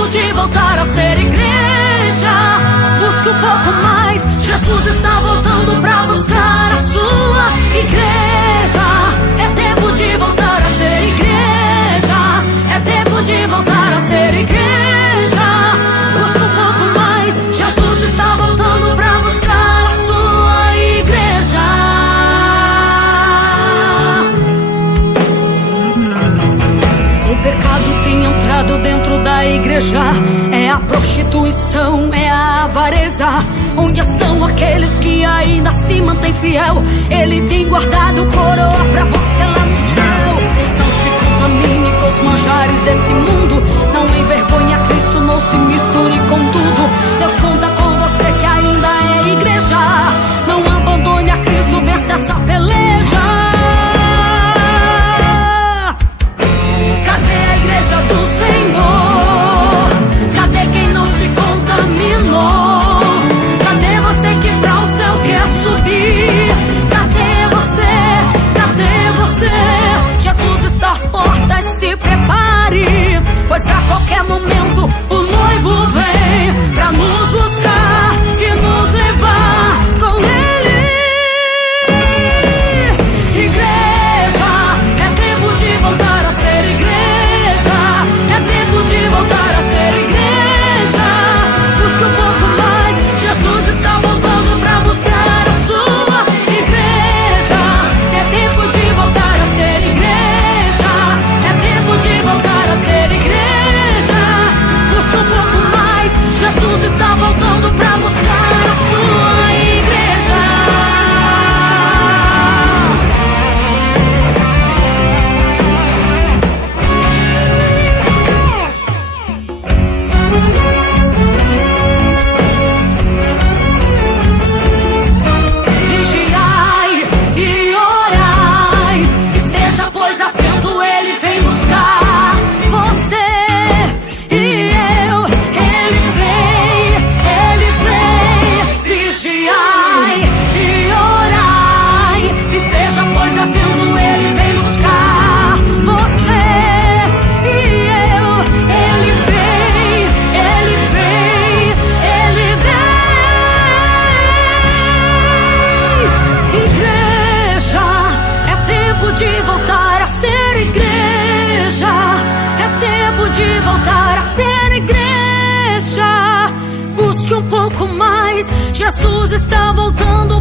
tempo de voltar a ser igreja. Busque um pouco mais, Jesus está voltando pra buscar a sua igreja. É tempo de voltar a ser igreja. É tempo de voltar a ser igreja. Busque um pouco mais, Jesus está voltando pra buscar a sua igreja. O pecado tem entrado dentro da igreja. É a prostituição, é a avareza. Onde estão aqueles que ainda se mantêm fiel? Ele tem guardado coroa pra você lá no céu. Não se contamine com os manjares desse mundo. Não envergonhe a Cristo, não se misture com tudo. Deus conta com você que ainda é igreja. Não abandone a Cristo, vence essa peleja. Cadê a igreja do Senhor? Cadê quem não se contaminou? Cadê você que pra o céu quer subir? Cadê você? Cadê você? Jesus está às portas, se prepare, pois a qualquer momento o noivo vem pra nos buscar e nos levar com ele. Igreja, é tempo de voltar a ser igreja. É tempo de voltar a ser igreja. Busca um pouco mais, Jesus está voltando pra buscar a sua igreja. É tempo de voltar a ser igreja. É tempo de voltar a ser igreja. Busca um pouco mais, Jesus está voltando pra buscar a sua igreja. Vigiai e orai, esteja pois atento, ele vem buscar você e eu. Ele vem. Vigiai e orai, esteja pois atento, ele vem buscar você e eu. Ele vem. Igreja, é tempo de voltar a ser igreja. É tempo de voltar a ser igreja. Busque um pouco mais, Jesus está voltando